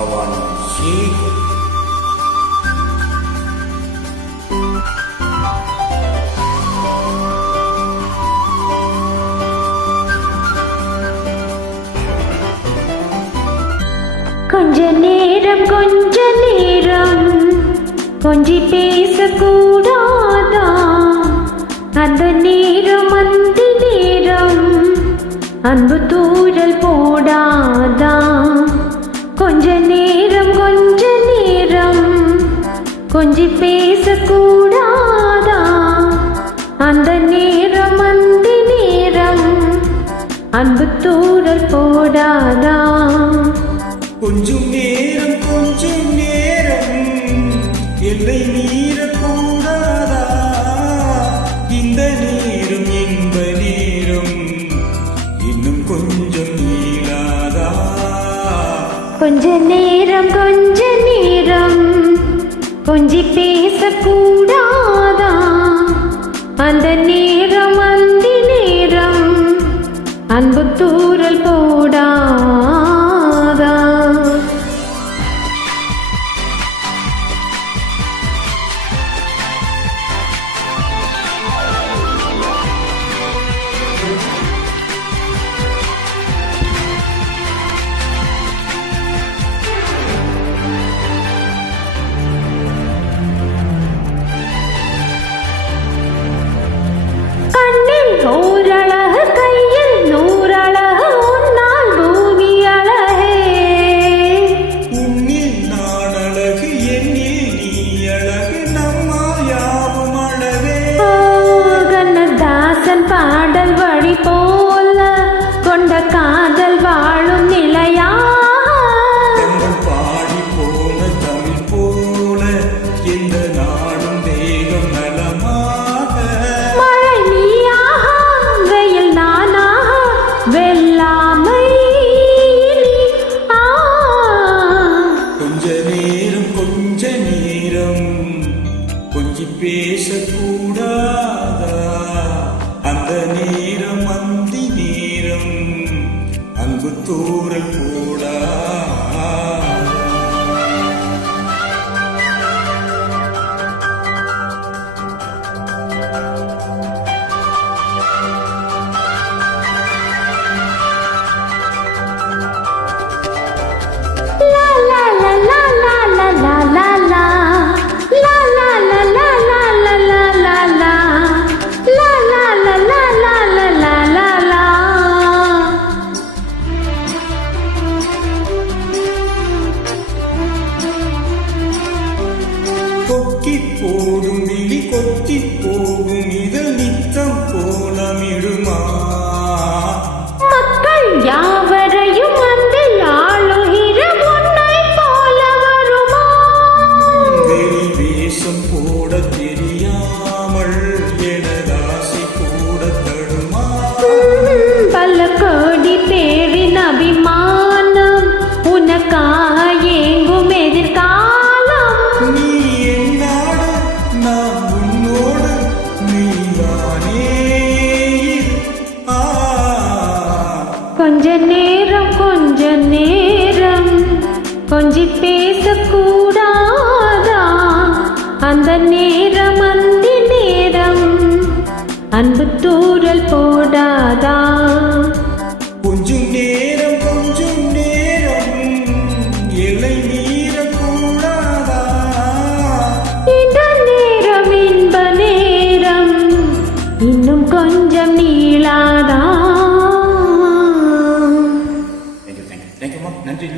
பவானி சேகர். கொஞ்ச நேரம் கொஞ்சி பேசக்கூடாதா? அந்த நேரம் அந்த நேரம் அன்பு தூரல் போடாதா? கொஞ்ச நேரம் கொஞ்சி பேசக்கூடாதா? அந்த நேரம் அந்த நேரம் அன்பு தூரல் போடாதா? கொஞ்சம் நேரம் எல்லை மீறக்கூடாதா? இந்த நேரம் என்ப நேரம் இன்னும் கொஞ்சம் நீளாதா? கொஞ்ச நேரம் கொஞ்சி பேசக்கூடாதா? அந்த நேரம் அந்த நேரம் அன்பு தூரல் போடாதா? ஓரழகு கையில் நூறழகு உன்னால் பூமி அழகே. உன்னில் நான் அழகு என்னில் நீ அழகு நம்மால் யாவும் அழகே. கண்ணதாசன் பாடல் வழி போல கொண்ட காதல் வாழும் நிலையா? பாடி போன தமிழ் போல எந்த நாடும் தேகம் நலமாக. மழை நீயாக வெயில் நானாக வெல்லாமை. கொஞ்ச நேரம் கொஞ்சி பேசக்கூடாதா? அந்த நேரம் அந்தி நேரம் அன்பு தூரல் போடா. கொக்கி போடும் விழி கொத்தி போகும் இதழ் நித்தம் கோலமிடுமா? மக்கள் யாவரையும் வந்து ஆளுகிற உன்னை போல வருமா? வெளி வேஷம் போட தெரியாமல் எனதாசை கூட தடுமா? பல கோடி பேரின் அபிமானம் உனக்காக ஏங்கும் எதிர்காலம். நீ என்னோடு நான் உன்னோடு நீதானே. கொஞ்ச நேரம் கொஞ்சி பேசக்கூடாதா? அந்த நேரம் அந்த நேரம் அன்பு தூரல் போடாதா? கொஞ்சம் நேரம் எல்லை மீறக்கூடாதா? இந்த நேரம் இன்ப நேரம் இன்னும் கொஞ்சம் நீளாதா? தேங்க்யூ நன்றி.